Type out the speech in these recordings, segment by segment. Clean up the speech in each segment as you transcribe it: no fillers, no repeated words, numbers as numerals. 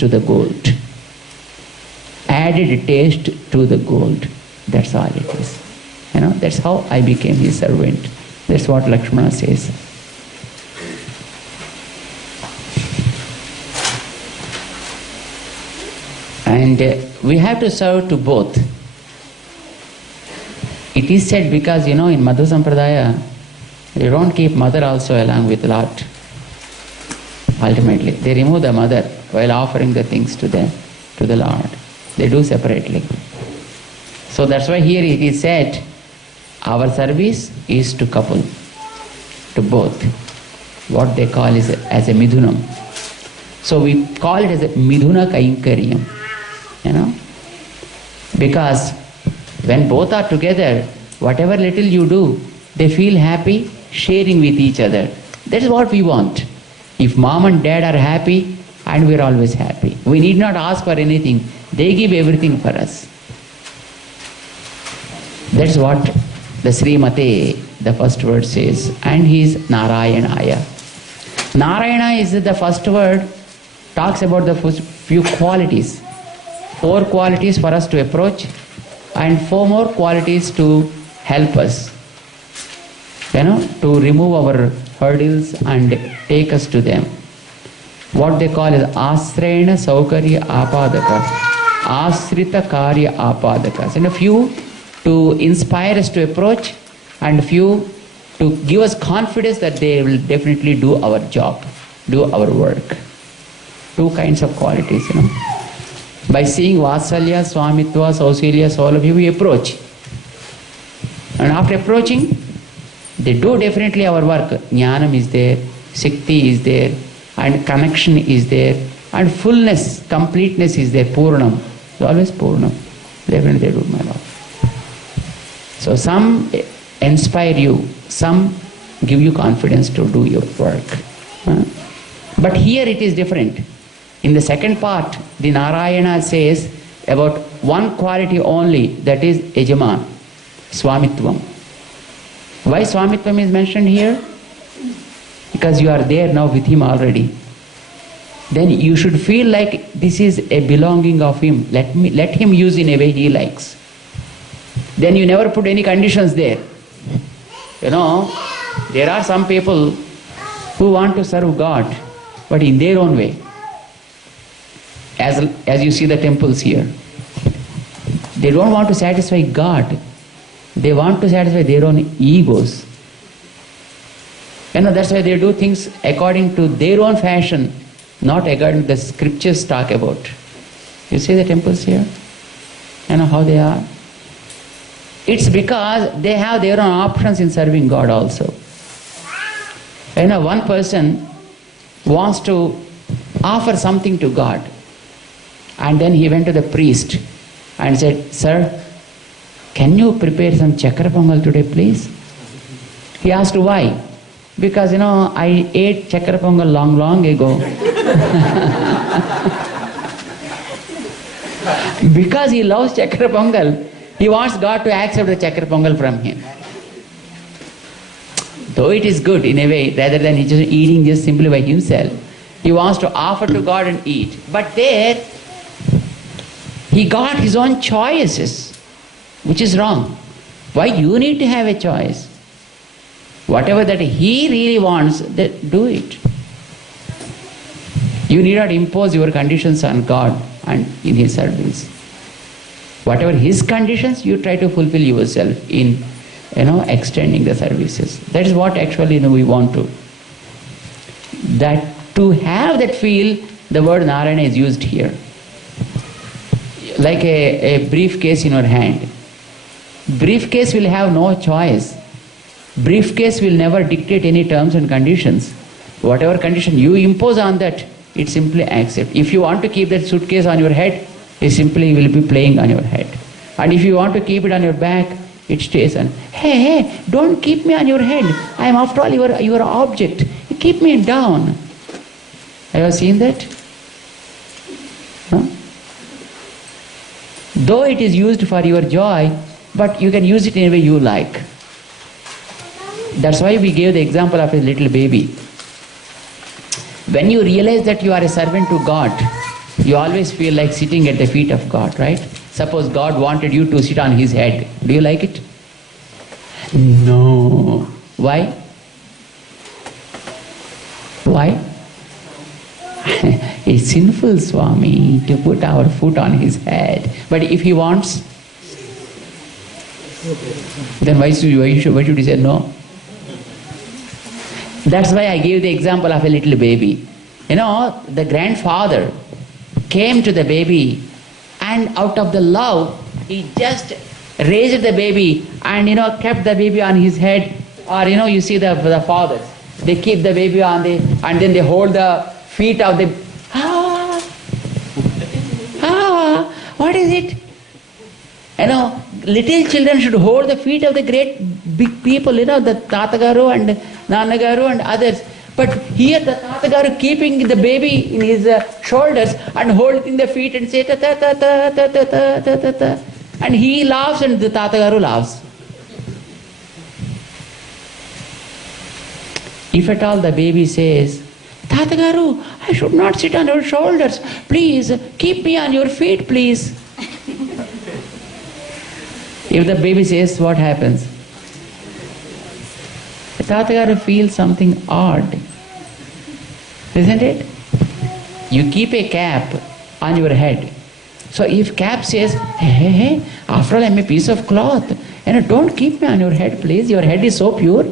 to the gold. Added taste to the gold. That's all it is. That's how I became his servant. That's what Lakshmana says. And we have to serve to both. It is said because, in Madhu Sampradaya, you don't keep mother also along with Lord. Ultimately, they remove the mother while offering the things to the Lord. They do separately. So that's why here it is said, our service is to couple, to both. What they call is as a midhunam. So we call it as a midhuna kainkaryam. Because when both are together, whatever little you do, they feel happy sharing with each other. That is what we want. If mom and dad are happy, and we are always happy. We need not ask for anything. They give everything for us. That's what the Srimate, the first word says. And he is Narayanaya. Narayana is the first word, talks about the few qualities. 4 qualities for us to approach and 4 more qualities to help us. To remove our hurdles and take us to them. What they call is Asrena Saukarya Apadaka, Asrita Karya Apadakas. And a few to inspire us to approach, and a few to give us confidence that they will definitely do our job, do our work. 2 kinds of qualities, By seeing Vatsalya, Swamitva, Sausilya, Saulabhya, we approach. And after approaching, they do definitely our work. Jnanam is there, Shakti is there, and connection is there, and fullness, completeness is there, Purnam. It's always Purnam. Definitely they do my love. So some inspire you, some give you confidence to do your work. But here it is different. In the second part, the Narayana says about 1 quality only, that is Yajaman, Swamitvam. Why Swamitvam is mentioned here? Because you are there now with him already. Then you should feel like this is a belonging of him. Let him use in a way he likes. Then you never put any conditions there. There are some people who want to serve God, but in their own way. As you see the temples here, they don't want to satisfy God. They want to satisfy their own egos. That's why they do things according to their own fashion, not according to the scriptures talk about. You see the temples here? How they are? It's because they have their own options in serving God also. One person wants to offer something to God. And then he went to the priest and said, "Sir, can you prepare some chakra pongal today, please?" He asked why. Because, I ate chakra pongal long ago. Because he loves chakra pongal, he wants God to accept the chakra pongal from him. Though it is good in a way, rather than he just eating just simply by himself, he wants to offer to God and eat. But there, he got his own choices, which is wrong. Why you need to have a choice? Whatever that he really wants, do it. You need not impose your conditions on God and in his service. Whatever his conditions, you try to fulfill yourself in, extending the services. That is what actually we want to. That to have that feel, the word Narayana is used here. Like a briefcase in your hand. Briefcase will have no choice. Briefcase will never dictate any terms and conditions. Whatever condition you impose on that, it simply accepts. If you want to keep that suitcase on your head, it simply will be playing on your head. And if you want to keep it on your back, it stays on. Hey, don't keep me on your head. I am after all your object. You keep me down. Have you seen that? Huh? Though it is used for your joy, but you can use it in a way you like. That's why we gave the example of a little baby. When you realize that you are a servant to God, You always feel like sitting at the feet of God, right? Suppose God wanted you to sit on His head. Do you like it? No. Why? Why? It's sinful, Swami, to put our foot on His head. But if He wants, then why should He say no? That's why I gave the example of a little baby. You know, the grandfather came to the baby, and out of the love, he just raised the baby and, kept the baby on his head. Or, you see the fathers, they keep the baby on and then they hold the feet of the, what is it? Little children should hold the feet of the great big people, the Tatagaru and Nanagaru and others. But here the Tatagaru keeping the baby in his shoulders and holding the feet and say ta ta ta ta ta ta ta ta ta ta. And he laughs and the Tatagaru laughs. If at all the baby says, Tatagaru, I should not sit on your shoulders. Please, keep me on your feet, please. If the baby says, what happens? The Tatagaru feels something odd. Isn't it? You keep a cap on your head. So if cap says, hey, after all I'm a piece of cloth, don't keep me on your head, please. Your head is so pure.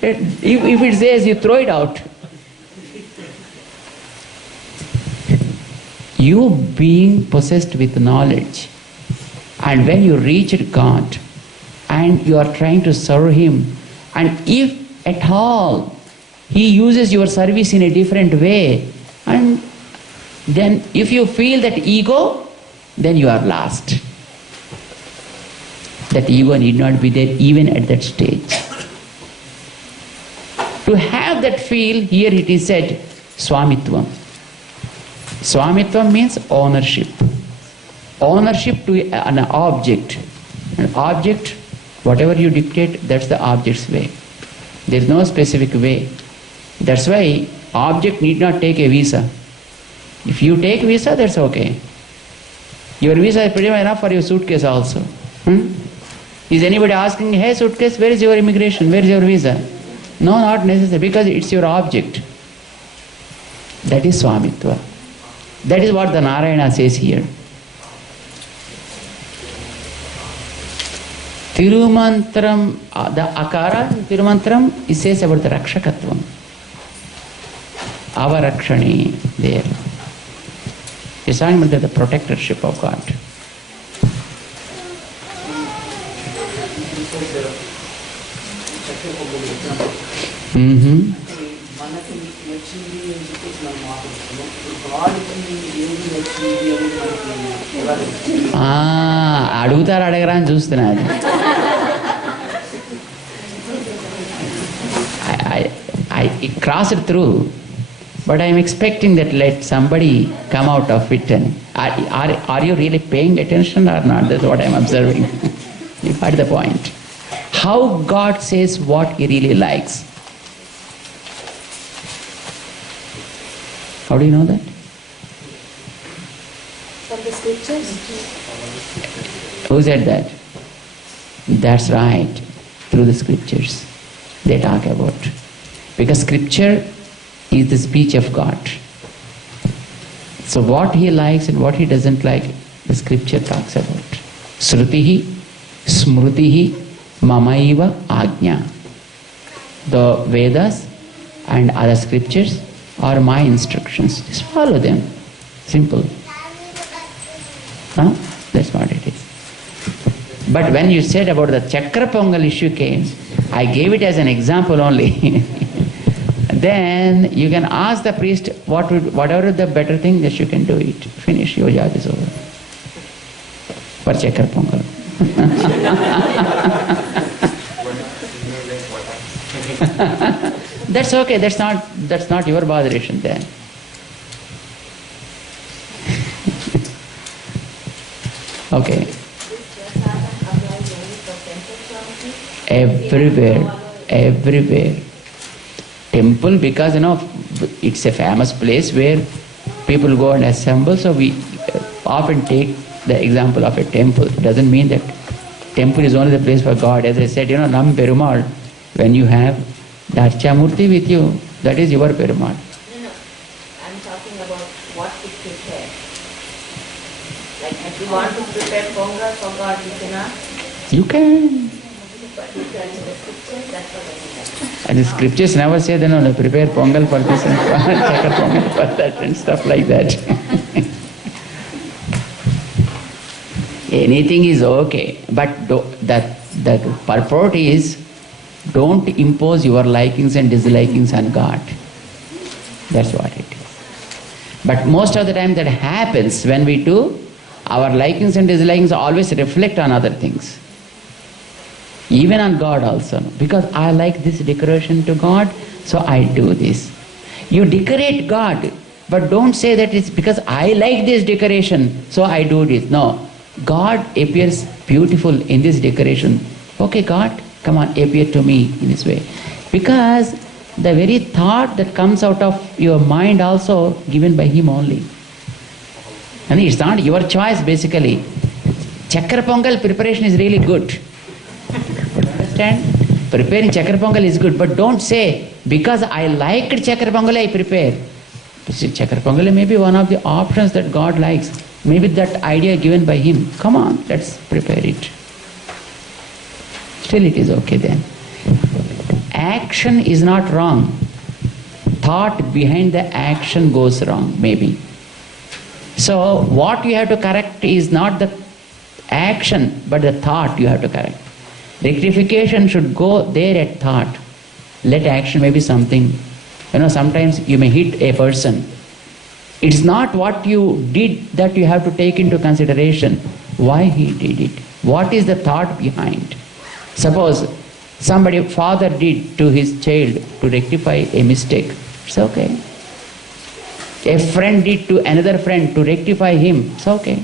If it says, you throw it out. You being possessed with knowledge, and when you reach God and you are trying to serve Him, and if at all He uses your service in a different way, and then if you feel that ego, then you are lost. That ego need not be there even at that stage. To have that feel, here it is said, Swamitvam. Swamitvam means ownership. Ownership to an object. An object, whatever you dictate, that's the object's way. There is no specific way. That's why object need not take a visa. If you take visa, that's okay. Your visa is pretty much enough for your suitcase also. Is anybody asking, hey suitcase, where is your immigration? Where is your visa? No, not necessary, because it's your object. That is Swamitva. That is what the Narayana says here. Tirumantram, the Akara in Tirumantram, it says about the Rakshakatvam. Avarakshani there. It's talking about the protectorship of God. అడుగుతారు అడగరా అని చూస్తున్నా I crossed it through, but I am expecting that let somebody come out of it. And are you really paying attention or not? That's what I am observing. You got the point. How God says what He really likes. How do you know that? From the scriptures. Who said that? That's right. Through the scriptures they talk about. Because scripture is the speech of God. So what He likes and what He doesn't like, the scripture talks about. Srutihi, smrutihi, mamaiva ajna. The Vedas and other scriptures are my instructions. Just follow them. Simple. That's what it is. But when you said about the Chakra Pongal issue came, I gave it as an example only. Then you can ask the priest whatever the better thing, that you can do it. Finish, your job is over. For Chakra Pongal. That's okay, that's not your botheration then. Okay. Everywhere. temple because, it's a famous place where people go and assemble. So we often take the example of a temple. It doesn't mean that temple is only the place for God. As I said, Nam Perumal, when you have the Archamurti with you, that is your Perumal. No, I'm talking about what to prepare. Like if you want to prepare Pongal for God, you cannot. You can. But you can in the scriptures, that's what I mean. And the scriptures never say, prepare Pongal for this and Chakra Pongal for that and stuff like that. Anything is okay, but the purport is, don't impose your likings and dislikings on God. That's what it is. But most of the time that happens when we do, our likings and dislikings always reflect on other things. Even on God also. Because I like this decoration to God, so I do this. You decorate God, but don't say that it's because I like this decoration, so I do this. No. God appears beautiful in this decoration. Okay, God, come on, appear to me in this way. Because the very thought that comes out of your mind also given by Him only. And it's not your choice basically. Chakra Pongal preparation is really good. Understand? Preparing Chakra Pongal is good, but don't say, because I liked Chakra Pongal, I prepare. See, Chakra Pongal may be one of the options that God likes. Maybe that idea given by Him. Come on, let's prepare it. Still it is okay then. Action is not wrong. Thought behind the action goes wrong, maybe. So what you have to correct is not the action, but the thought you have to correct. Rectification should go there at thought. Let action maybe something. Sometimes you may hit a person. It's not what you did that you have to take into consideration. Why he did it? What is the thought behind? Suppose father did to his child to rectify a mistake. It's okay. A friend did to another friend to rectify him. It's okay.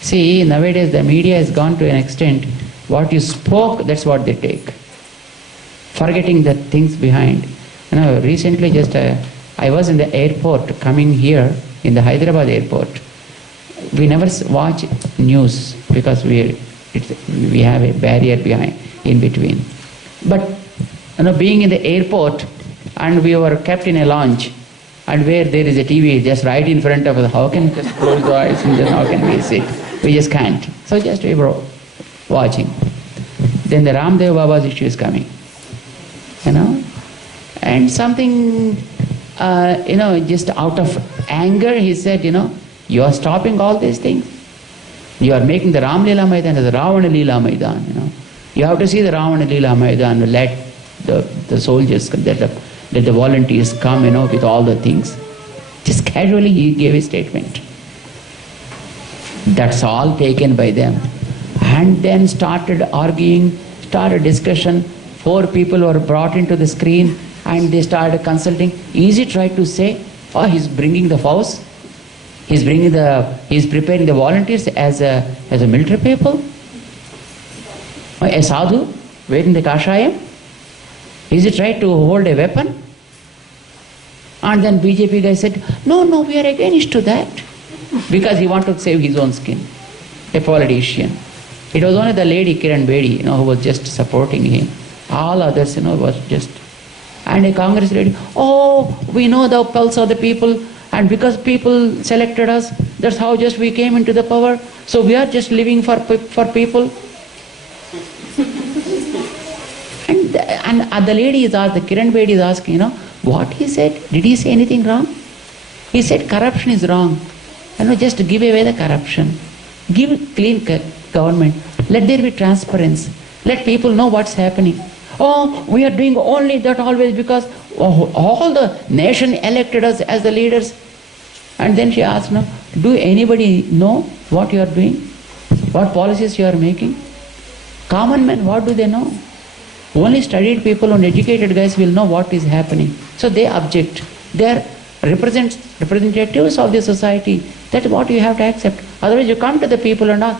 See, nowadays the media has gone to an extent, what you spoke, that's what they take. Forgetting the things behind. Recently I was in the airport coming here, in the Hyderabad airport. We never watch news because we have a barrier in between. But being in the airport, and we were kept in a lounge, and where there is a TV just right in front of us, how can we just close the eyes and just how can we sit? We just can't. So just we were watching. Then the Ramdev Baba's issue is coming. And something, just out of anger, he said, you are stopping all these things. You are making the Ram Leela Maidan as a Ravana Leela Maidan, You have to see the Ravana Leela Maidan, let the soldiers, let the volunteers come, with all the things. Just casually he gave a statement. That's all taken by them. And then started arguing, started discussion. 4 people were brought into the screen and they started consulting. Is it right to say, he's bringing the force? He's preparing the volunteers as a military people? A sadhu wearing the kashayam? Is it right to hold a weapon? And then BJP guy said, no, we are against to that. Because he wanted to save his own skin. A politician. It was only the lady Kiran Bedi, who was just supporting him. All others, was just... And a Congress lady, we know the pulse of the people, and because people selected us, that's how just we came into the power. So we are just living for people. And the lady is asked, the Kiran Bedi is asking, what he said? Did he say anything wrong? He said corruption is wrong. Just give away the corruption. Give clean government. Let there be transparency. Let people know what's happening. We are doing only that always because all the nation elected us as the leaders. And then she asked, do anybody know what you are doing? What policies you are making? Common men, what do they know? Only studied people and educated guys will know what is happening. So they object. They are representatives of the society. That's what you have to accept. Otherwise you come to the people and ask,